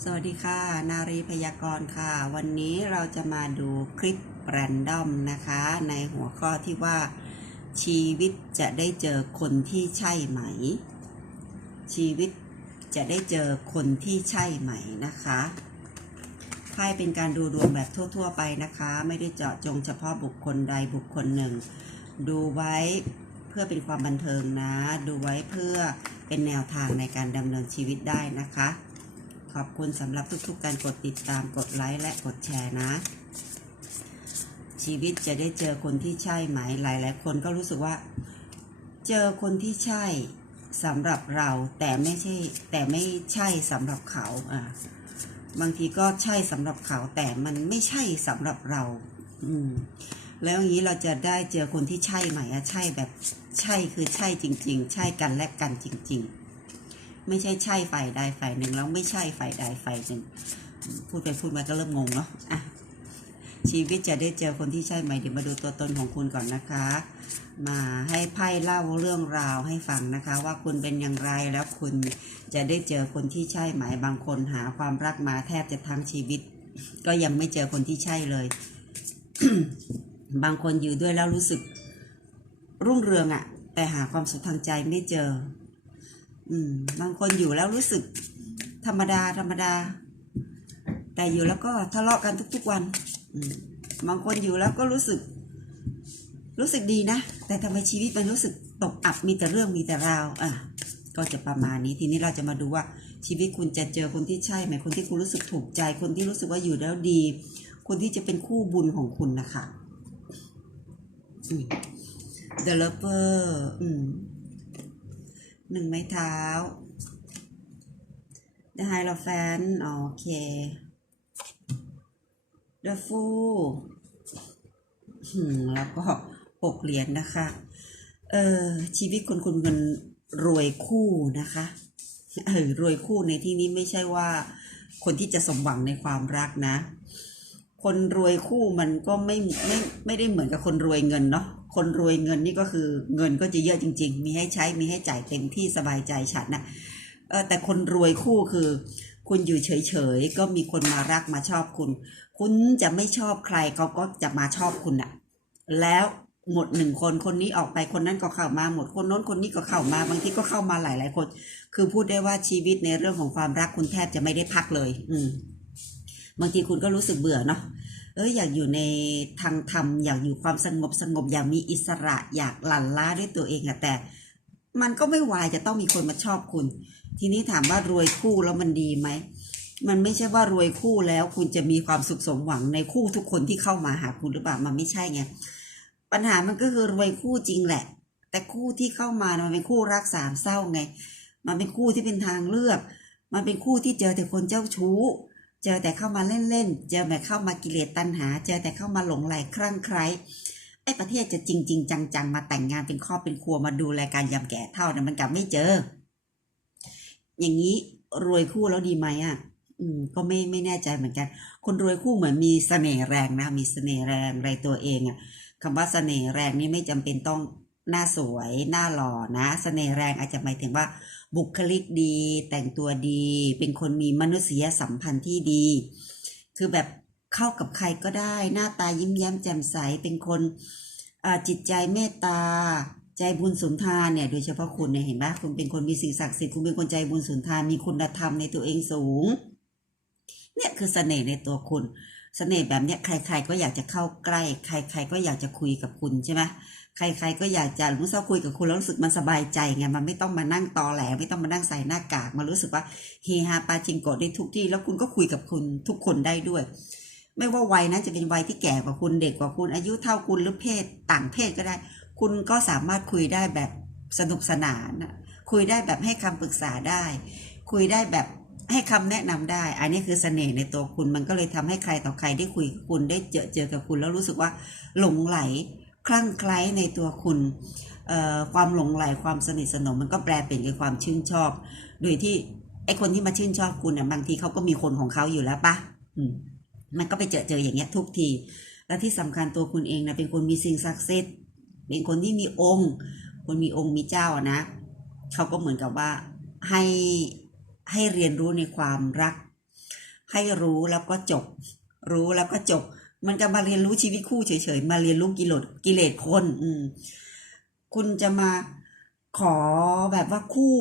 สวัสดีค่ะ นารีพยากรณ์ค่ะ วันนี้เราจะมาดูคลิปแรนดอมนะคะ ในหัวข้อที่ว่า ชีวิตจะได้เจอคนที่ใช่ไหม ชีวิตจะได้เจอคนที่ใช่ไหมนะคะไพ่เป็นการดูดวงแบบทั่ว ๆ ไปนะคะ ไม่ได้เจาะจงเฉพาะบุคคลใดบุคคลหนึ่ง ดูไว้เพื่อเป็นความบันเทิงนะ ดูไว้เพื่อเป็นแนวทางในการดำเนินชีวิตได้นะคะ ขอบคุณสำหรับทุกๆการกดติดตามกดไลค์และกดแชร์นะ ชีวิตจะได้เจอคนที่ใช่ไหมหลายๆคนก็รู้สึกว่า เจอคนที่ใช่สำหรับเราแต่ไม่ใช่ แต่ไม่ใช่สำหรับเขาอะบางทีก็ใช่สำหรับเขาแต่มันไม่ใช่สำหรับเรา อืม แล้วอย่างนี้เราจะได้เจอคนที่ใช่ไหมอะใช่แบบใช่คือใช่จริง ๆ ใช่กันและกันจริง ๆ ไม่ใช่ใช่ฝ่ายใดฝ่ายหนึ่งแล้วไม่ใช่ฝ่ายใดฝ่ายหนึ่ง พูดไปพูดมาก็เริ่มงงเนาะอะชีวิตจะได้เจอคนที่ใช่ไหมเดี๋ยวมาดูตัวตนของคุณก่อนนะคะ มาให้ไพ่เล่าเรื่องราวให้ฟังนะคะ ว่าคุณเป็นอย่างไรแล้วคุณจะได้เจอคนที่ใช่ไหมบางคนหาความรักมาแทบจะทั้งชีวิต ก็ยังไม่เจอคนที่ใช่เลย บางคนอยู่ด้วยแล้วรู้สึกรุ่งเรืองอะ่ะ แต่หาความสุขทางใจไม่เจอ อืม บางคนอยู่แล้วรู้สึก ธรรมดาธรรมดา แต่อยู่แล้วก็ทะเลาะกันทุก ๆวัน อืม บางคนอยู่แล้วก็รู้สึก รู้สึกดีนะ แต่ทำไมชีวิตมันรู้สึกตกอับมีแต่เรื่องมีแต่ราว อะ ก็จะประมาณนี้ ทีนี้เราจะมาดูว่าชีวิตคุณจะเจอคนที่ใช่ไหมคนที่คุณรู้สึกถูกใจ คนที่รู้สึกว่าอยู่แล้วดี คนที่จะเป็นคู่บุญของคุณนะคะอืม The Lover อืม หนึ่งไม้เท้า The Hierophant โอเค The Fool แล้วก็ปกเหรียญนะคะ เออชีวิตคนคุณมันรวยคู่นะคะเออรวยคู่ในที่นี้ไม่ใช่ว่า คนที่จะสมหวังในความรักนะ คนรวยคู่มันก็ไม่ไม่ไม่ได้เหมือนกับคนรวยเงินเนาะ คนรวยเงินนี่ก็คือเงินก็จะเยอะจริง ๆ มีให้ใช้มีให้จ่ายเต็มที่สบายใจฉันนะเออแต่คนรวยคู่คือ คุณอยู่เฉยๆก็มีคนมารักมาชอบคุณ คุณจะไม่ชอบใครเขาก็จะมาชอบคุณอะแล้วหมดหนึ่งคนคนนี้ออกไปคนนั้นก็เข้ามาหมดคนโน้นคนนี้ก็เข้ามา บางทีก็เข้ามาหลายๆคน คือพูดได้ว่าชีวิตในเรื่องของความรักคุณแทบจะไม่ได้พักเลย อืมบางทีคุณก็รู้สึกเบื่อเนาะ เอออยากอยู่ในทางธรรมอยากอยู่ความสงบสงบอยากมีอิสระอยากหลั่นล้าด้วยตัวเองอะแต่ มันก็ไม่วายจะต้องมีคนมาชอบคุณ ทีนี้ถามว่ารวยคู่แล้วมันดีไหมมันไม่ใช่ว่ารวยคู่แล้วคุณจะมีความสุขสมหวังในคู่ทุกคนที่เข้ามาหาคุณหรือเปล่ามันไม่ใช่ไงปัญหามันก็คือรวยคู่จริงแหละ แต่คู่ที่เข้ามานะมันเป็นคู่รักสามเศร้าไง มันเป็นคู่ที่เป็นทางเลือก มันเป็นคู่ที่เจอแต่คนเจ้าชู้ เจอแต่เข้ามาเล่นๆ เจอแต่เข้ามากิเลสตัณหา เจอแต่เข้ามาหลงไหลคลั่งไคล้ไอ้ประเทศจะจริงจริงจังๆ มาแต่งงานเป็นครอบเป็นครัวมาดูแลการยำแก่เท่านะมันกลับไม่เจอ อย่างนี้รวยคู่แล้วดีไหมอะ อืม ก็ไม่ไม่แน่ใจเหมือนกัน คนรวยคู่เหมือนมีเสน่ห์แรงนะ มีเสน่ห์แรงในตัวเองอะคำว่าเสน่ห์แรงนี่ไม่จำเป็นต้องหน้าสวยหน้าหล่อนะ เสน่ห์แรงอาจจะหมายถึงว่า บุคลิกดี แต่งตัวดี เป็นคนมีมนุษยสัมพันธ์ที่ดี คือแบบเข้ากับใครก็ได้ หน้าตายิ้มแย้มแจ่มใส เป็นคนจิตใจเมตตา ใจบุญสุนทานเนี่ย โดยเฉพาะคุณเนี่ยเห็นไหมคุณเป็นคนมีสิ่งศักดิ์สิทธิ์คุณเป็นคนใจบุญสุนทาน มีคุณธรรมในตัวเองสูง เนี่ยคือเสน่ห์ในตัวคุณ เสน่ห์แบบเนี้ยใคร ๆ ก็อยากจะเข้าใกล้ ใคร ๆ ก็อยากจะคุยกับคุณใช่ไหม ใคร ๆ ก็อยากจะรู้สึกคุยกับคุณแล้วรู้สึกมันสบายใจไงมันไม่ต้องมานั่งตอแหลไม่ต้องมานั่งใส่หน้ากากมารู้สึกว่าเฮฮาปาจิงโกะได้ทุกที่ แล้วคุณก็คุยกับคุณทุกคนได้ด้วย ไม่ว่าวัยนั้นจะเป็นวัยที่แก่กว่าคุณเด็กกว่าคุณอายุเท่าคุณหรือเพศต่างเพศก็ได้ คุณก็สามารถคุยได้แบบสนุกสนานคุยได้แบบให้คำปรึกษาได้ คุยได้แบบให้คำแนะนำได้ อันนี้คือเสน่ห์ในตัวคุณ มันก็เลยทำให้ใครต่อใครได้คุยกับคุณได้เจอเจอกับคุณแล้วรู้สึกว่าหลงไหล คลั่งไคล้ในตัวคุณเอ่อความหลงไหลความสนิทสนมมันก็แปลเปลี่ยนเป็นความชื่นชอบ โดยที่ไอคนที่มาชื่นชอบคุณเนี่ยบางทีเขาก็มีคนของเขาอยู่แล้วปะอืมมันก็ไปเจอเจออย่างเงี้ยทุกที และที่สำคัญตัวคุณเองนะเป็นคนมีสิ่งศักดิ์สิทธิ์เป็นคนที่มีองค์ คนมีองค์มีเจ้านะเขาก็เหมือนกับว่าให้ให้เรียนรู้ในความรัก ให้รู้แล้วก็จบ รู้แล้วก็จบ มันก็มาเรียนรู้ชีวิตคู่เฉยๆ มาเรียนรู้กิเลสกิเลสคน อืม คุณจะมาขอแบบว่าคู่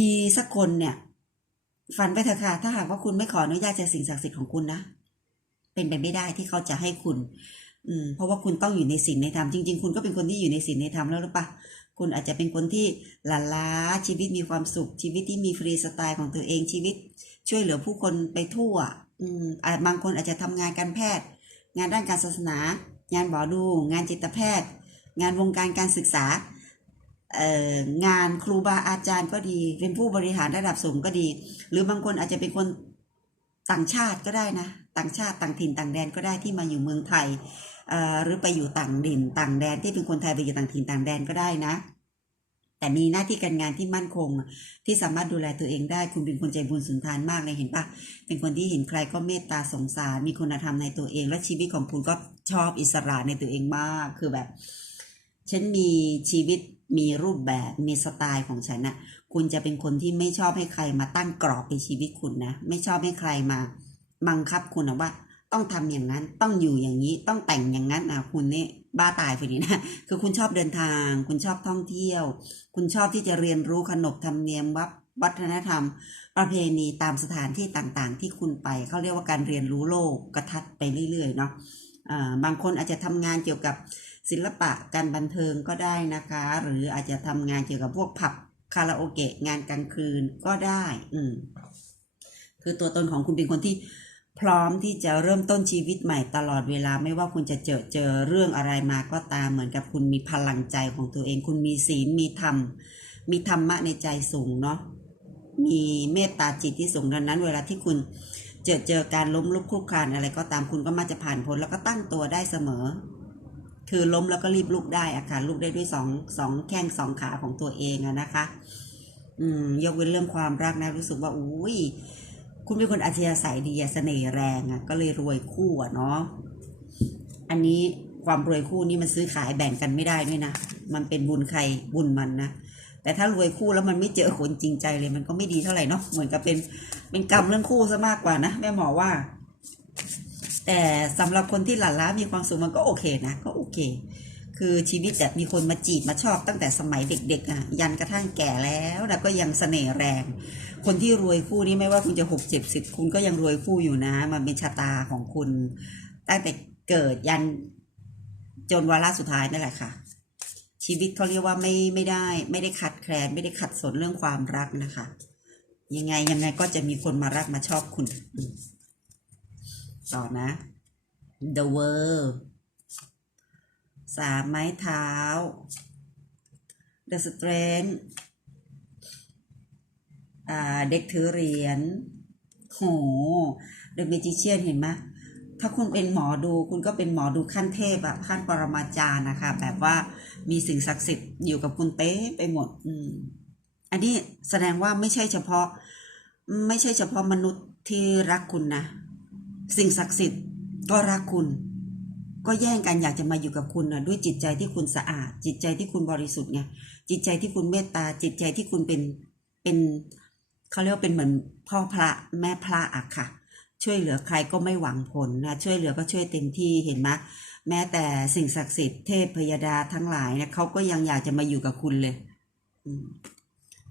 ดีๆ สักคนเนี่ย ฝันไปเถอะค่ะ ถ้าหากว่าคุณไม่ขออนุญาตจากสิ่งศักดิ์สิทธิ์ของคุณนะ เป็นไปไม่ได้ที่เขาจะให้คุณ อืม เพราะว่าคุณต้องอยู่ในศีลในธรรมจริงๆ คุณก็เป็นคนที่อยู่ในศีลในธรรมแล้วหรือปะคุณอาจจะเป็นคนที่หลาล้าชีวิตมีความสุข ชีวิตที่มีฟรีสไตล์ของตัวเองชีวิต ช่วยเหลือผู้คนไปทั่ว อืมอาจบางคนอาจจะทำงานการแพทย์ งานด้านการศาสนา งานหมอดู งานจิตแพทย์ งานวงการการศึกษาเอ่องานครูบาอาจารย์ก็ดี เป็นผู้บริหารระดับสูงก็ดี หรือบางคนอาจจะเป็นคนต่างชาติก็ได้นะ ต่างชาติต่างถิ่นต่างแดนก็ได้ที่มาอยู่เมืองไทยเอ่อหรือไปอยู่ต่างดินต่างแดนที่เป็นคนไทยไปอยู่ต่างถิ่นต่างแดนก็ได้นะ แต่มีหน้าที่การงานที่มั่นคง ที่สามารถดูแลตัวเองได้ คุณเป็นคนใจบุญสุนทานมากเลยเห็นปะเป็นคนที่เห็นใครก็เมตตาสงสาร มีคุณธรรมในตัวเอง และชีวิตของคุณก็ชอบอิสระในตัวเองมาก คือแบบ ฉันมีชีวิตมีรูปแบบมีสไตล์ของฉันนะคุณจะเป็นคนที่ไม่ชอบให้ใครมาตั้งกรอบในชีวิตคุณนะ ไม่ชอบให้ใครมาบังคับคุณนะว่า ต้องทำอย่างนั้น ต้องอยู่อย่างนี้ ต้องแต่งอย่างนั้นนะคุณเนี่ย บ้าตายไปดีนะคือคุณชอบเดินทาง คุณชอบท่องเที่ยว คุณชอบที่จะเรียนรู้ขนบธรรมเนียมวัฒวัฒนธรรม ประเพณีตามสถานที่ต่างๆ ที่คุณไปเขาเรียกว่าการเรียนรู้โลกกระทัดไปเรื่อยๆเนาะบางคนอาจจะทำงานเกี่ยวกับศิลปะการบันเทิงก็ได้นะคะ หรืออาจจะทำงานเกี่ยวกับพวกผับคาราโอเกะงานกลางคืนก็ได้ อืมคือตัวตนของคุณเป็นคนที่ พร้อมที่จะเริ่มต้นชีวิตใหม่ตลอดเวลาไม่ว่าคุณจะเจอเจอเรื่องอะไรมาก็ตามเหมือนกับคุณมีพลังใจของตัวเอง คุณมีศีลมีธรรม มีธรรมะในใจสูงเนาะมีเมตตาจิตที่สูงดังนั้น เวลาที่คุณเจอเจอการล้มลุกคลุกคลานอะไรก็ตามคุณก็มักจะผ่านพ้นแล้วก็ตั้งตัวได้เสมอ คือล้มแล้วก็รีบลุกได้อาการลุกได้ด้วยสองสองแข้งสองขาของตัวเองอะนะคะ อืมยกเว้นเรื่องความรักนะรู้สึกว่าอุ้ย คุณเป็นคนอัธยาศัยดีอะเสน่ห์แรงอะก็เลยรวยคู่อะเนาะอันนี้ความรวยคู่นี่มันซื้อขายแบ่งกันไม่ได้ด้วยนะ มันเป็นบุญใครบุญมันนะแต่ถ้ารวยคู่แล้วมันไม่เจอคนจริงใจเลย มันก็ไม่ดีเท่าไหร่เนาะเหมือนกับเป็นเป็นกรรมเรื่องคู่ซะมากกว่านะแม่หมอว่า แต่สำหรับคนที่หลั่นล้ามีความสุขมันก็โอเคนะก็โอเค คือชีวิตแบบมีคนมาจีบมาชอบตั้งแต่สมัยเด็กๆอะยันกระทั่งแก่แล้วแล้วก็ยังเสน่ห์แรง คนที่รวยคู่นี้ไม่ว่าคุณจะหกเจ็ดสิบคุณก็ยังรวยคู่อยู่นะ มันเป็นชะตาของคุณ ตั้งแต่เกิดยันจนวาระสุดท้ายนั่นแหละค่ะ ชีวิตเขาเรียกว่าไม่ไม่ได้ ไม่ได้ขัดแคลนไม่ได้ขัดสนเรื่องความรักนะคะ ยังไงยังไงก็จะมีคนมารักมาชอบคุณ ต่อนะ The World สามไม้เท้า The Strength เด็กถือเหรียญโห The Magician เห็นไหมถ้าคุณเป็นหมอดูคุณก็เป็นหมอดูขั้นเทพอะขั้นปรมาจารย์นะคะแบบว่ามีสิ่งศักดิ์สิทธิ์อยู่กับคุณเต้ไปหมด อืม อันนี้แสดงว่าไม่ใช่เฉพาะ ไม่ใช่เฉพาะมนุษย์ที่รักคุณนะสิ่งศักดิ์สิทธิ์ก็รักคุณ ก็แย่งกันอยากจะมาอยู่กับคุณนะด้วยจิตใจที่คุณสะอาด จิตใจที่คุณบริสุทธิ์ไงจิตใจที่คุณเมตตาจิตใจที่คุณเป็นเป็น เขาเรียกว่าเป็นเหมือนพ่อพระแม่พระอะค่ะ ช่วยเหลือใครก็ไม่หวังผลนะช่วยเหลือก็ช่วยเต็มที่เห็นไหมแม้แต่สิ่งศักดิ์สิทธิ์เทพพยดาทั้งหลายเนี่ยเขาก็ยังอยากจะมาอยู่กับคุณเลย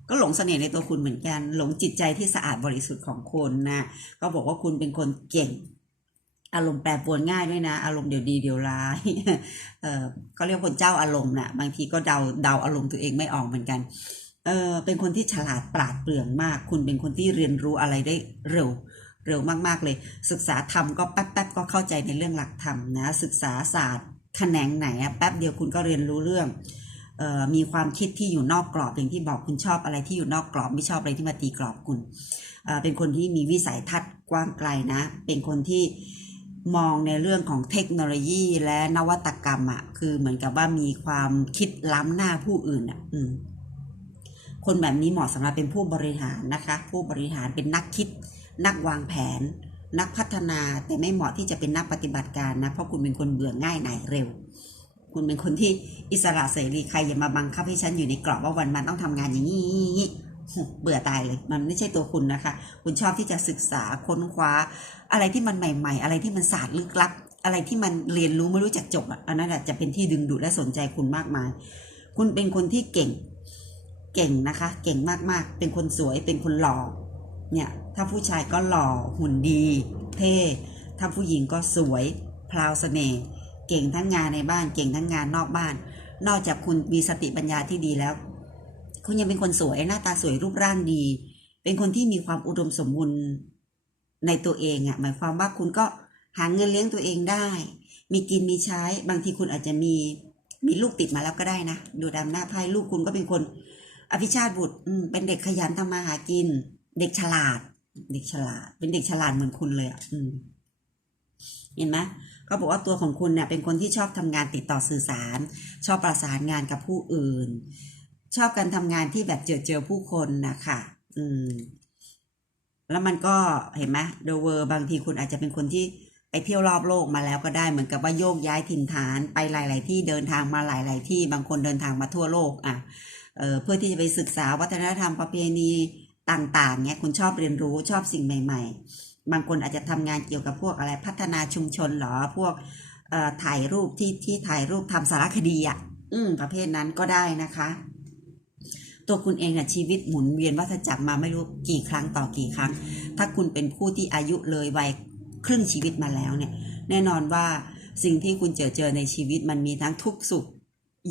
ก็หลงเสน่ห์ในตัวคุณเหมือนกัน หลงจิตใจที่สะอาดบริสุทธิ์ของคุณนะก็บอกว่าคุณเป็นคนเก่ง อารมณ์แปรปรวนง่ายด้วยนะ อารมณ์เดี๋ยวดีเดี๋ยวร้ายเออเขาเรียกคนเจ้าอารมณ์นะบางทีก็เดาเดาอารมณ์ตัวเองไม่ออกเหมือนกัน เออเป็นคนที่ฉลาดปราดเปรื่องมาก คุณเป็นคนที่เรียนรู้อะไรได้เร็วเร็วมากๆเลย ศึกษาธรรมก็แป๊บๆก็เข้าใจในเรื่องหลักธรรมนะ ศึกษาศาสตร์แขนงไหนอะแป๊บเดียวคุณก็เรียนรู้เรื่องออมีความคิดที่อยู่นอกกรอบอย่างที่บอกคุณชอบอะไรที่อยู่นอกกรอบไม่ชอบอะไรที่มาตีกรอบคุณเเป็นคนที่มีวิสัยทัศน์กว้างไกลนะ เป็นคนที่มองในเรื่องของเทคโนโลยีและนวัตกรรมอะ่ะคือเหมือนกับว่ามีความคิดล้ำหน้าผู้อื่นอะอ คนแบบนี้เหมาะสำหรับเป็นผู้บริหารนะคะ ผู้บริหารเป็นนักคิด นักวางแผน นักพัฒนาแต่ไม่เหมาะที่จะเป็นนักปฏิบัติการนะ เพราะคุณเป็นคนเบื่อง่ายหน่ายเร็ว คุณเป็นคนที่อิสระเสรีใครอย่ามาบังคับให้ฉันอยู่ในกรอบว่าวันมันต้องทำงานอย่างนี้เบื่อตายเลย มันไม่ใช่ตัวคุณนะคะ คุณชอบที่จะศึกษาค้นคว้า อะไรที่มันใหม่ ๆ อะไรที่มันศาสตร์ลึกลับ อะไรที่มันเรียนรู้ไม่รู้จักจบอะอันนั้นจะเป็นที่ดึงดูดและสนใจคุณมากมาย คุณเป็นคนที่เก่ง เก่งนะคะ เก่งมากๆ เป็นคนสวยเป็นคนหล่อเนี่ยถ้าผู้ชายก็หล่อหุ่นดี เท่ถ้าผู้หญิงก็สวยพราวเสน่ห์เก่งทั้งงานในบ้านเก่งทั้งงานนอกบ้าน นอกจากคุณมีสติปัญญาที่ดีแล้ว คุณยังเป็นคนสวยหน้าตาสวยรูปร่างดี เป็นคนที่มีความอุดมสมบูรณ์ในตัวเองอะ่ะหมายความว่าคุณก็หาเงินเลี้ยงตัวเองได้ มีกินมีใช้ บางทีคุณอาจจะมีมีลูกติดมาแล้วก็ได้นะ ดูดำหน้าไพ่ลูกคุณก็เป็นคน อภิชาติบุตรเป็นเด็กขยันทำมาหากิน เด็กฉลาด เด็กฉลาด เป็นเด็กฉลาดเหมือนคุณเลยอะอืมเห็นไหมเขาบอกว่าตัวของคุณเนี่ยเป็นคนที่ชอบทำงานติดต่อสื่อสาร ชอบประสานงานกับผู้อื่น ชอบการทำงานที่แบบเจอเจอผู้คนนะคะอืม แล้วมันก็เห็นไหมโดเวอร์บางทีคุณอาจจะเป็นคนที่ไปเที่ยวรอบโลกมาแล้วก็ได้เหมือนกับว่าโยกย้ายถิ่นฐานไปหลาย ๆ ที่เดินทางมาหลาย ๆ ที่บางคนเดินทางมาทั่วโลก อะ เเพื่อที่จะไปศึกษาวัฒนธรรมประเพณีต่างๆเนี้ยคุณชอบเรียนรู้ชอบสิ่งใหม่ ๆ บางคนอาจจะทำงานเกี่ยวกับพวกอะไรพัฒนาชุมชนหรอพวกถ่ายรูปที่ที่ถ่ายรูปทำสารคดีอะอืมประเภทนั้นก็ได้นะคะ ตัวคุณเองอะชีวิตหมุนเวียนวัฏจักรมาไม่รู้กี่ครั้งต่อกี่ครั้ง ถ้าคุณเป็นผู้ที่อายุเลยวัยครึ่งชีวิตมาแล้วเนี่ย แน่นอนว่าสิ่งที่คุณเจอเจอในชีวิตมันมีทั้งทุกข์สุข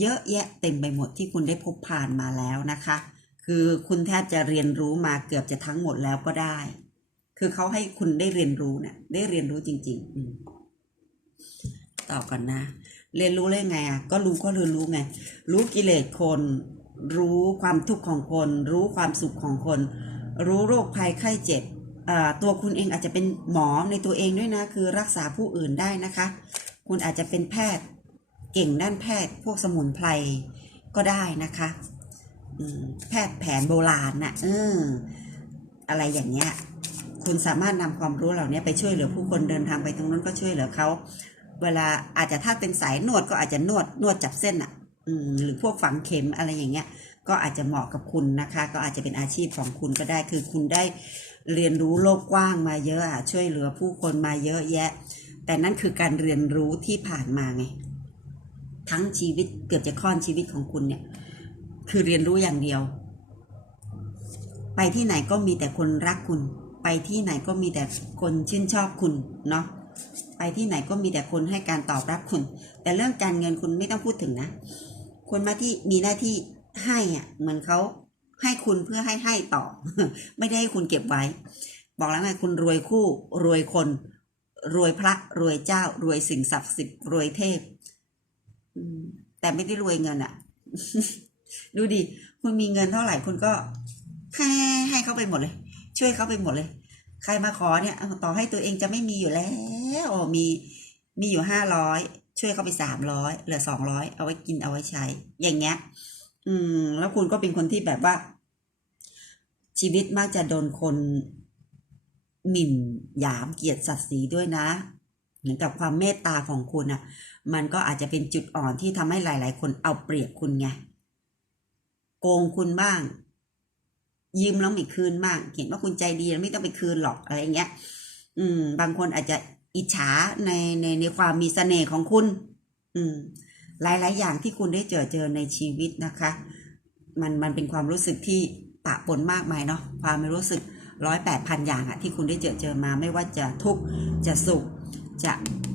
เยอะแยะเต็มไปหมดที่คุณได้พบผ่านมาแล้วนะคะ คือคุณแทบจะเรียนรู้มาเกือบจะทั้งหมดแล้วก็ได้ คือเขาให้คุณได้เรียนรู้เนี่ยได้เรียนรู้จริง ๆ ต่อก่อนนะ เรียนรู้ได้ไงอะก็รู้ก็เรียนรู้ไง รู้กิเลสคน รู้ความทุกข์ของคน รู้ความสุขของคน รู้โรคภัยไข้เจ็บอ่าตัวคุณเองอาจจะเป็นหมอในตัวเองด้วยนะ คือรักษาผู้อื่นได้นะคะ คุณอาจจะเป็นแพทย์ เก่งด้านแพทย์พวกสมุนไพรก็ได้นะคะแพทย์แผนโบราณน่ะเอออะไรอย่างเงี้ย คุณสามารถนำความรู้เหล่านี้ไปช่วยเหลือผู้คนเดินทางไปตรงนั้นก็ช่วยเหลือเขาเวลาอาจจะถ้าเป็นสายนวดก็อาจจะนวดนวดจับเส้นอะหรือพวกฝังเข็มอะไรอย่างเงี้ย ก็อาจจะเหมาะกับคุณนะคะ ก็อาจจะเป็นอาชีพของคุณก็ได้คือคุณได้เรียนรู้โลกกว้างมาเยอะอะช่วยเหลือผู้คนมาเยอะแยะ แต่นั่นคือการเรียนรู้ที่ผ่านมาไง ทั้งชีวิตเกือบจะค่อนชีวิตของคุณเนี่ย คือเรียนรู้อย่างเดียว ไปที่ไหนก็มีแต่คนรักคุณ ไปที่ไหนก็มีแต่คนชื่นชอบคุณเนาะไปที่ไหนก็มีแต่คนให้การตอบรับคุณ แต่เรื่องการเงินคุณไม่ต้องพูดถึงนะ คนมาที่มีหน้าที่ให้อะเหมือนเขาให้คุณเพื่อให้ให้ต่อ ไม่ได้ให้คุณเก็บไว้ บอกแล้วไงคุณรวยคู่ รวยคน รวยพระรวยเจ้า รวยสิ่งศักดิ์สิทธิ์รวยเทพ แต่ไม่ได้รวยเงินอะ ดูดิคุณมีเงินเท่าไหร่คุณก็ให้ให้เขาไปหมดเลย ช่วยเขาไปหมดเลย ใครมาขอเนี่ยต่อให้ตัวเองจะไม่มีอยู่แล้วมีมีอยู่ห้าร้อยช่วยเขาไปสามร้อยเหลือสองร้อยเอาไว้กินเอาไว้ใช้ อย่างเงี้ย อืม แล้วคุณก็เป็นคนที่แบบว่า ชีวิตมักจะโดนคนหมิ่นหยามเกียรติศักดิ์ศรีด้วยนะ เหมือนกับความเมตตาของคุณอะ มันก็อาจจะเป็นจุดอ่อนที่ทำให้หลาย ๆ คนเอาเปรียบคุณไง โกงคุณบ้าง ยืมแล้วไม่คืนบ้างเห็นว่าคุณใจดีแล้วไม่ต้องไปคืนหรอกอะไรเงี้ย อืม บางคนอาจจะอิจฉาในในในความมีเสน่ห์ของคุณ อืม หลาย ๆ อย่างที่คุณได้เจอเจอในชีวิตนะคะ มันมันเป็นความรู้สึกที่ปะปนมากมายเนาะ ความรู้สึกร้อยแปดพันอย่างอะที่คุณได้เจอเจอมาไม่ว่าจะทุกข์จะสุขจะ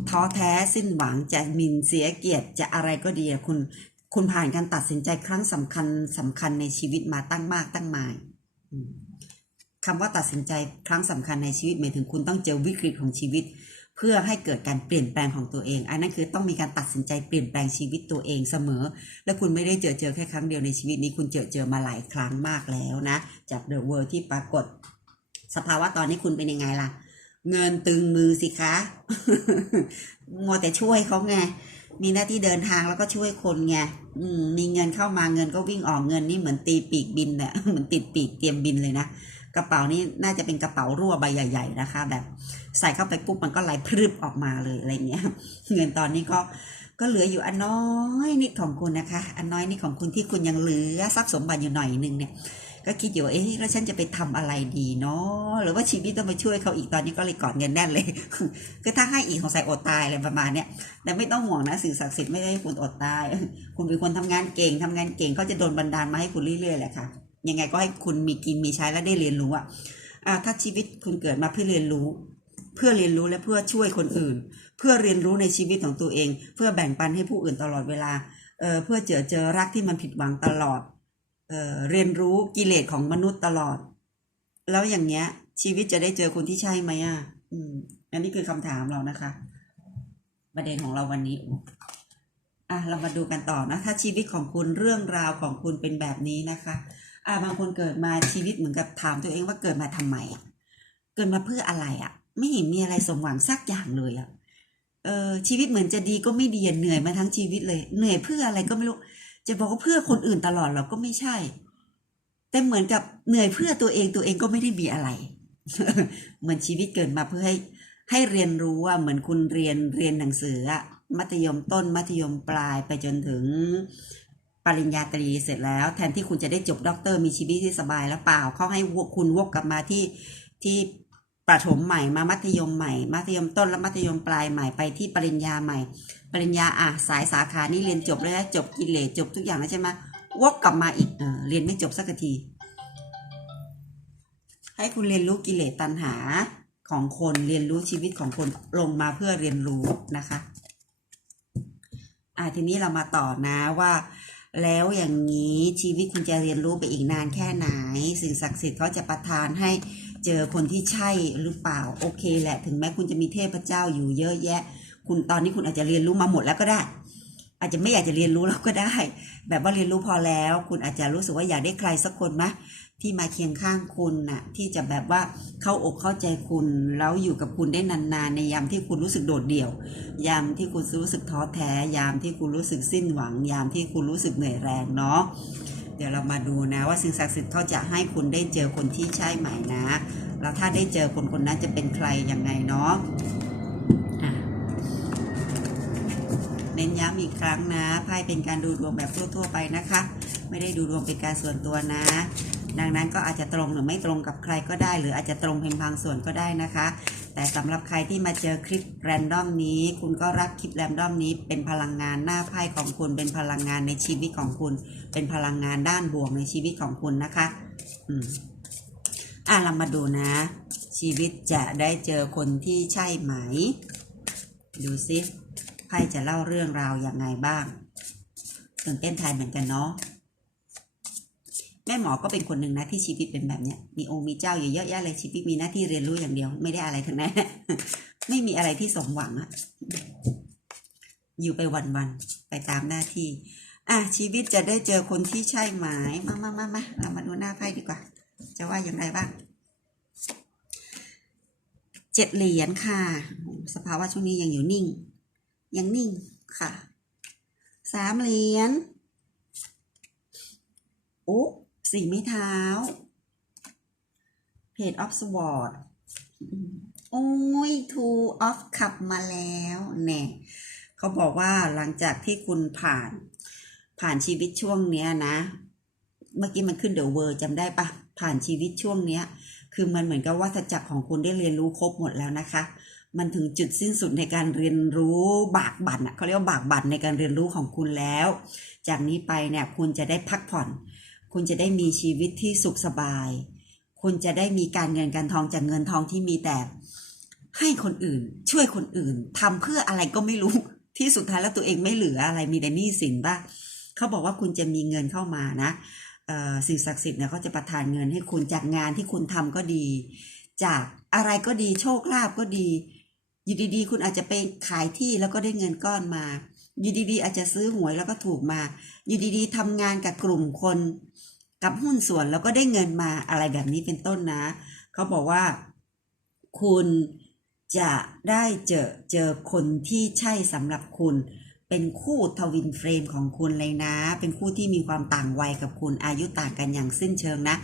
ท้อแท้สิ้นหวังจะหมินเสียเกียรติจะอะไรก็ดีอะคุณ คุณผ่านการตัดสินใจครั้งสำคัญสำคัญในชีวิตมาตั้งมากตั้งมายอืมคำว่าตัดสินใจครั้งสำคัญในชีวิตหมายถึงคุณต้องเจอวิกฤตของชีวิต เพื่อให้เกิดการเปลี่ยนแปลงของตัวเอง อันนั้นคือต้องมีการตัดสินใจเปลี่ยนแปลงชีวิตตัวเองเสมอ และคุณไม่ได้เจอเจอแค่ครั้งเดียวในชีวิตนี้ คุณเจอเจอมาหลายครั้งมากแล้วนะ จากเดอะเวิร์ที่ปรากฏ สภาวะตอนนี้คุณเป็นยังไงล่ะ เงินตึงมือสิคะมัวแต่ช่วยเขาไง มีหน้าที่เดินทางแล้วก็ช่วยคนไงอืมมีเงินเข้ามาเงินก็วิ่งออกเงินนี่เหมือนตีปีกบินเนี่ยเหมือนติดปีกเตรียมบินเลยนะ กระเป๋านี้น่าจะเป็นกระเป๋ารั่วใบใหญ่ ๆ นะคะ แบบใส่เข้าไปปุ๊บมันก็ไหลพรึบออกมาเลยอะไรเงี้ย เงินตอนนี้ก็ก็เหลืออยู่อันน้อยนิดของคุณนะคะ อันน้อยนิดของคุณที่คุณยังเหลือทรัพย์สมบัติอยู่หน่อยนึงเนี่ย ก็คิดอยู่ว่าเอ๊ะแล้วฉันจะไปทำอะไรดีเนาะหรือว่าชีวิตต้องไปช่วยเขาอีกตอนนี้ก็เลยกอดเงินแน่นเลยก็ถ้าให้อีกของใส่อดตายอะไรประมาณเนี้ยแต่ไม่ต้องห่วงนะสื่อศักดิ์สิทธิ์ไม่ได้ให้คุณอดตาย คุณเป็นคนทำงานเก่งทำงานเก่งเขาจะโดนบันดาลมาให้คุณเรื่อยๆแหละค่ะยังไงก็ให้คุณมีกินมีใช้และได้เรียนรู้อะอะถ้าชีวิตคุณเกิดมาเพื่อเรียนรู้ เพื่อเรียนรู้และเพื่อช่วยคนอื่น เพื่อเรียนรู้ในชีวิตของตัวเอง เพื่อแบ่งปันให้ผู้อื่นตลอดเวลาเออเพื่อเจอเจอรักที่มันผิดหวังตลอด เรียนรู้กิเลสของมนุษย์ตลอด แล้วอย่างเงี้ย ชีวิตจะได้เจอคนที่ใช่ไหมอะ อืม อันนี้คือคำถามเรานะคะ ประเด็นของเราวันนี้อะเรามาดูกันต่อนะ ถ้าชีวิตของคุณเรื่องราวของคุณเป็นแบบนี้นะคะ อะบางคนเกิดมาชีวิตเหมือนกับถามตัวเองว่าเกิดมาทำไมเกิดมาเพื่ออะไรอะ ไม่เห็นมีอะไรสมหวังสักอย่างเลยอะเออชีวิตเหมือนจะดีก็ไม่ดีเหนื่อยมาทั้งชีวิตเลย เหนื่อยเพื่ออะไรก็ไม่รู้ จะบอกว่าเพื่อคนอื่นตลอดเราก็ไม่ใช่ แต่เหมือนกับเหนื่อยเพื่อตัวเองตัวเองก็ไม่ได้มีอะไร เหมือนชีวิตเกิดมาเพื่อให้ให้เรียนรู้ว่าเหมือนคุณเรียนเรียนหนังสืออะมัธยมต้นมัธยมปลายไปจนถึงปริญญาตรีเสร็จแล้ว แทนที่คุณจะได้จบด็อกเตอร์มีชีวิตที่สบายแล้วเปล่าเขาให้คุณวกกลับมาที่ที่ ประถมใหม่มามัธยมใหม่ มัธยมต้นและมัธยมปลายใหม่ไปที่ปริญญาใหม่ ปริญญาอะสายสาขานี่เรียนจบแล้วนะจบกิเลสจบทุกอย่างแล้วใช่ไหมวกกลับมาอีกเออเรียนไม่จบสักที ให้คุณเรียนรู้กิเลสตัณหาของคนเรียนรู้ชีวิตของคนลงมาเพื่อเรียนรู้นะคะอ่าทีนี้เรามาต่อนะว่าแล้วอย่างนี้ชีวิตคุณจะเรียนรู้ไปอีกนานแค่ไหน สิ่งศักดิ์สิทธิ์เขาจะประทานให้ เจอคนที่ใช่หรือเปล่าโอเคแหละ ถึงแม้คุณจะมีเทพเจ้าอยู่เยอะแยะ คุณตอนนี้คุณอาจจะเรียนรู้มาหมดแล้วก็ได้ อาจจะไม่อยากจะเรียนรู้แล้วก็ได้ แบบว่าเรียนรู้พอแล้ว คุณอาจจะรู้สึกว่าอยากได้ใครสักคนไหมที่มาเคียงข้างคุณน่ะที่จะแบบว่าเข้าอกเข้าใจคุณแล้วอยู่กับคุณได้นานๆ ในยามที่คุณรู้สึกโดดเดี่ยว ยามที่คุณรู้สึกท้อแท้ ยามที่คุณรู้สึกสิ้นหวัง ยามที่คุณรู้สึกเหนื่อยแรงเนาะ ดี๋ยวเรามาดูนะว่าสิ่งศักดิ์สิทธิ์เขาจะให้คุณได้เจอคนที่ใช่ไหมนะ แล้วถ้าได้เจอคนคนนั้นจะเป็นใครยังไงเนาะะเน้นย้ำอีกครั้งนะไพ่เป็นการดูดวงแบบทั่วๆไปนะคะ ไม่ได้ดูดวงเป็นการส่วนตัวนะ ดังนั้นก็อาจจะตรงหรือไม่ตรงกับใครก็ได้ หรืออาจจะตรงเพียงบางส่วนก็ได้นะคะ แต่สำหรับใครที่มาเจอคลิปแรนดอมนี้ คุณก็รับคลิปแรนดอมนี้ เป็นพลังงานหน้าไพ่ของคุณ เป็นพลังงานในชีวิตของคุณ เป็นพลังงานด้านบวกในชีวิตของคุณนะคะ อืมอะเรามาดูนะ ชีวิตจะได้เจอคนที่ใช่ไหม ดูซิไพ่จะเล่าเรื่องราวยังไงบ้างตื่นเต้นทายเหมือนกันเนาะ แม่หมอก็เป็นคนหนึ่งนะที่ชีวิตเป็นแบบเนี้ยมีองค์มีเจ้าอยู่เยอะแยะเลยชีวิตมีหน้าที่เรียนรู้อย่างเดียว ไม่ได้อะไรทั้งนั้นไม่มีอะไรที่สมหวังอะอยู่ไปวันๆไปตามหน้าที่ อะชีวิตจะได้เจอคนที่ใช่ไหมมามามามาเรามาดูหน้าไพ่ดีกว่า จะว่าอย่างไรบ้างเจ็ดเหรียญค่ะ สภาวะช่วงนี้ยังอยู่นิ่ง ยังนิ่งค่ะสามเหรียญ โอ้ สี่ไม้เท้าเพจออฟสวอร์ดโอ้ย two of cup มาแล้วแน่เขาบอกว่าหลังจากที่คุณผ่านผ่านชีวิตช่วงเนี้ยนะ เมื่อกี้มันขึ้นเดอะเวอร์จำได้ปะผ่านชีวิตช่วงเนี้ย คือมันเหมือนกับวัฏจักรของคุณได้เรียนรู้ครบหมดแล้วนะคะ มันถึงจุดสิ้นสุดในการเรียนรู้บากบั่นอะเขาเรียกว่าบากบั่นในการเรียนรู้ของคุณแล้ว จากนี้ไปเนี่ยคุณจะได้พักผ่อน คุณจะได้มีชีวิตที่สุขสบาย คุณจะได้มีการเงินการทองจากเงินทองที่มีแต่ ให้คนอื่น ช่วยคนอื่นทำเพื่ออะไรก็ไม่รู้ที่สุดท้ายแล้วตัวเองไม่เหลืออะไรมีแต่หนี้สินป่ะเขาบอกว่าคุณจะมีเงินเข้ามานะสิ่งศักดิ์สิทธิ์เนี่ยเขาจะประทานเงินให้คุณจากงานที่คุณทำก็ดี จากอะไรก็ดีโชคลาภก็ดี อยู่ดีๆ คุณอาจจะไปขายที่แล้วก็ได้เงินก้อนมา อยู่ดีๆอาจจะซื้อหวยแล้วก็ถูกมา อยู่ดีๆทำงานกับกลุ่มคน กับหุ้นส่วนแล้วก็ได้เงินมาอะไรแบบนี้เป็นต้นนะ เขาบอกว่า คุณจะได้เจอเจอคนที่ใช่สำหรับคุณ เป็นคู่ทวินเฟรมของคุณเลยนะ เป็นคู่ที่มีความต่างวัยกับคุณอายุต่างกันอย่างสิ้นเชิงนะ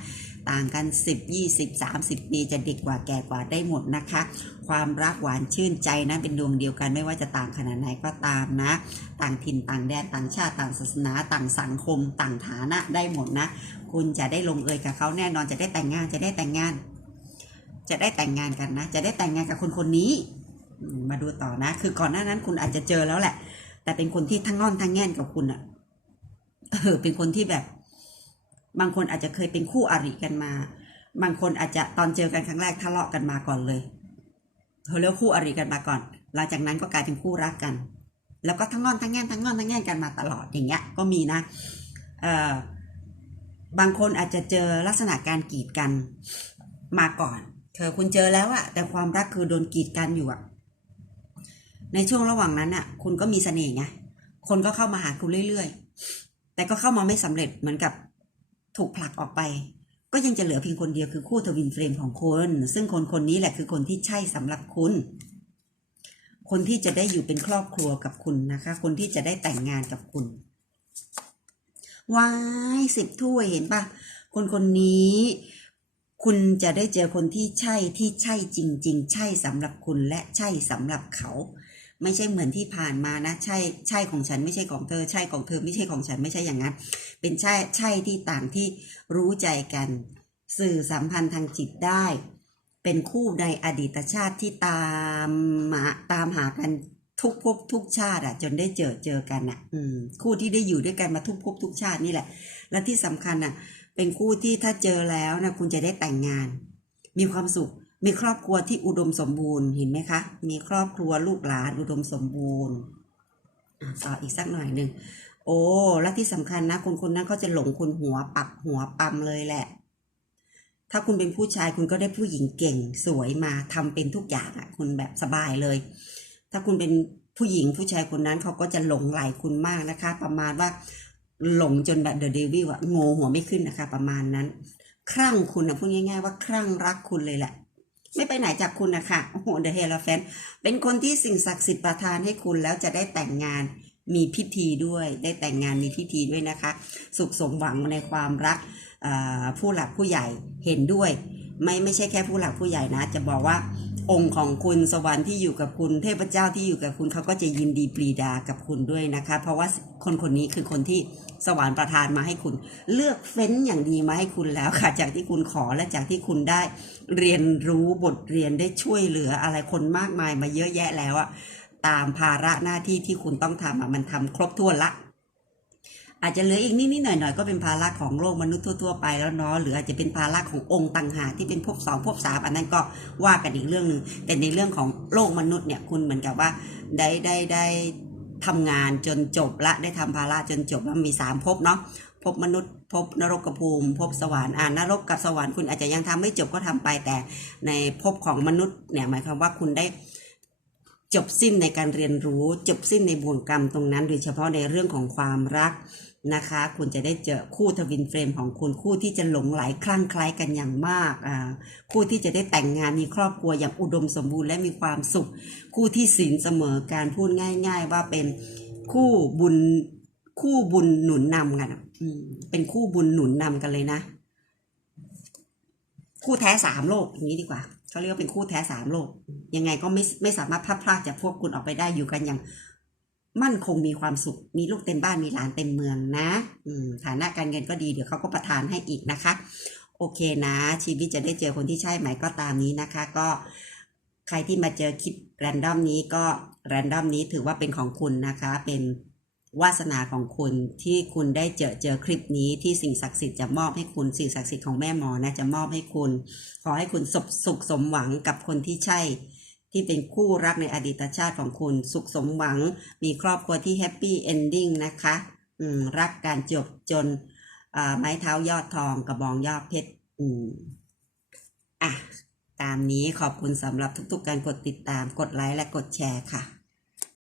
ต่างกัน 10 20 30 ปีจะเด็กกว่าแก่กว่าได้หมดนะคะ ความรักหวานชื่นใจนะเป็นดวงเดียวกันไม่ว่าจะต่างขนาดไหนก็ตามนะ ต่างถิ่นต่างแดนต่างชาติต่างศาสนา ต่างสังคม ต่างฐานะได้หมดนะ คุณจะได้ลงเอยกับเขาแน่นอนจะได้แต่งงานจะได้แต่งงาน จะได้แต่งงานกันนะ จะได้แต่งงานกับคนคนนี้ มาดูต่อนะ คือก่อนหน้านั้นคุณอาจจะเจอแล้วแหละ แต่เป็นคนที่ทั้งงอนทั้งแง่นกับคุณอะเออเป็นคนที่แบบ บางคนอาจจะเคยเป็นคู่อริกันมา บางคนอาจจะตอนเจอกันครั้งแรกทะเลาะกันมาก่อนเลยเขาเรียกว่าคู่อริกันมาก่อน หลังจากนั้นก็กลายเป็นคู่รักกัน แล้วก็ทั้งงอนทั้งแง่ทั้งงอนทั้งแง่กันมาตลอดอย่างเงี้ยก็มีนะเอ่อบางคนอาจจะเจอลักษณะการกีดกันมาก่อน เธอคุณเจอแล้วอะแต่ความรักคือโดนกีดกันอยู่อะในช่วงระหว่างนั้นอะคุณก็มีเสน่ห์ไงคนก็เข้ามาหาคุณเรื่อย ๆ แต่ก็เข้ามาไม่สำเร็จเหมือนกับ ถูกผลักออกไป ก็ยังจะเหลือเพียงคนเดียวคือคู่ทวินเฟรมของคุณซึ่งคนคนนี้แหละคือคนที่ใช่สำหรับคุณคนที่จะได้อยู่เป็นครอบครัวกับคุณนะคะ คนที่จะได้แต่งงานกับคุณวายสิบถ้วยเห็นปะคนคนนี้ คุณจะได้เจอคนที่ใช่ที่ใช่จริง ๆ ใช่สำหรับคุณและใช่สำหรับเขา ไม่ใช่เหมือนที่ผ่านมานะ ใช่ใช่ของฉันไม่ใช่ของเธอ ใช่ของเธอไม่ใช่ของฉันไม่ใช่อย่างนั้น เป็นใช่ใช่ที่ต่างที่รู้ใจกัน สื่อสัมพันธ์ทางจิตได้ เป็นคู่ในอดีตชาติที่ตามมาตามหากันทุกภพทุกชาติอะจนได้เจอเจอกันอะอืมคู่ที่ได้อยู่ด้วยกันมาทุกภพทุกชาตินี่แหละ และที่สำคัญอะเป็นคู่ที่ถ้าเจอแล้วนะคุณจะได้แต่งงาน มีความสุข มีครอบครัวที่อุดมสมบูรณ์เห็นไหมคะ มีครอบครัวลูกหลานอุดมสมบูรณ์อะต่ออีกสักหน่อยหนึ่ง โอ้และที่สำคัญนะ คนคนนั้นเขาจะหลงคุณหัวปักหัวปั๊มเลยแหละ ถ้าคุณเป็นผู้ชายคุณก็ได้ผู้หญิงเก่งสวยมาทำเป็นทุกอย่างอะ คุณแบบสบายเลย ถ้าคุณเป็นผู้หญิงผู้ชายคนนั้นเขาก็จะหลงไหลคุณมากนะคะ ประมาณว่าหลงจนแบบเดอะเดวิลอะโง่หัวไม่ขึ้นนะคะ ประมาณนั้น คลั่งคุณนะพูดง่าย ๆ ว่าคลั่งรักคุณเลยแหละ ไม่ไปไหนจากคุณนะคะโอ้โหเดอะเฮลแฟนเป็นคนที่สิ่งศักดิ์สิทธิ์ประทานให้คุณแล้วจะได้แต่งงานมีพิธีด้วย ได้แต่งงานมีพิธีด้วยนะคะ สุขสมหวังในความรักผู้หลักผู้ใหญ่เห็นด้วย ไม่ไม่ใช่แค่ผู้หลักผู้ใหญ่นะ จะบอกว่า องค์ของคุณสวรรค์ที่อยู่กับคุณเทพเจ้าที่อยู่กับคุณเขาก็จะยินดีปรีดากับคุณด้วยนะคะ เพราะว่าคนคนนี้คือคนที่สวรรค์ประทานมาให้คุณ เลือกเฟ้นอย่างดีมาให้คุณแล้วค่ะ จากที่คุณขอและจากที่คุณได้เรียนรู้บทเรียนได้ช่วยเหลืออะไรคนมากมายมาเยอะแยะแล้วอะตามภาระหน้าที่ที่คุณต้องทำอะมันทำครบถ้วนละ อาจจะเหลืออีกนิดๆหน่อยๆก็เป็นภาระของโลกมนุษย์ทั่วๆไปแล้วเนาะหรืออาจจะเป็นภาระขององค์ต่างหากที่เป็นภพสองภพสามอันนั้นก็ว่ากันอีกเรื่องหนึ่งแต่ในเรื่องของโลกมนุษย์เนี่ยคุณเหมือนกับว่าได้ได้ได้ทำงานจนจบละได้ทำภาระจนจบแล้วมีสามภพเนาะภพมนุษย์ภพนรกภูมิภพสวรรค์อ่านรกกับสวรรค์คุณอาจจะยังทำไม่จบก็ทำไปแต่ในภพของมนุษย์เนี่ยหมายความว่าคุณได้จบสิ้นในการเรียนรู้ จบสิ้นในบ่วงกรรมตรงนั้น โดยเฉพาะในเรื่องของความรัก นะคะ คุณจะได้เจอคู่ทวินเฟรมของคุณคู่ที่จะหลงไหลคลั่งไคล้กันอย่างมากอ่าคู่ที่จะได้แต่งงานมีครอบครัวอย่างอุดมสมบูรณ์และมีความสุข คู่ที่สินเสมอการพูดง่าย ๆ ว่าเป็นคู่บุญคู่บุญหนุนนำกันเป็นคู่บุญหนุนนำกันเลยนะ คู่แท้สามโลกอย่างนี้ดีกว่าเขาเรียกว่าเป็นคู่แท้สามโลก ยังไงก็ไม่ไม่สามารถพลาดพลาดจากพวกคุณออกไปได้อยู่กันอย่าง มั่นคงมีความสุข มีลูกเต็มบ้านมีหลานเต็มเมืองนะฐานะการเงินก็ดีเดี๋ยวเขาก็ประทานให้อีกนะคะ โอเคนะ ชีวิตจะได้เจอคนที่ใช่ไหมก็ตามนี้นะคะ ก็ใครที่มาเจอคลิปแรนดอมนี้ก็แรนดอมนี้ถือว่าเป็นของคุณนะคะ เป็นวาสนาของคุณที่คุณได้เจอเจอคลิปนี้ที่สิ่งศักดิ์สิทธิ์จะมอบให้คุณสิ่งศักดิ์สิทธิ์ของแม่หมอนะจะมอบให้คุณ ขอให้คุณสุขสุขสมหวังกับคนที่ใช่ ที่เป็นคู่รักในอดีตชาติของคุณ สุขสมหวัง มีครอบครัวที่แฮปปี้เอนดิ้งนะคะรักการจบจนไม้เท้ายอดทองกระบองยอดเพชรอืมอะ ตามนี้ขอบคุณสำหรับทุกๆการกดติดตามกดไลค์และกดแชร์ค่ะ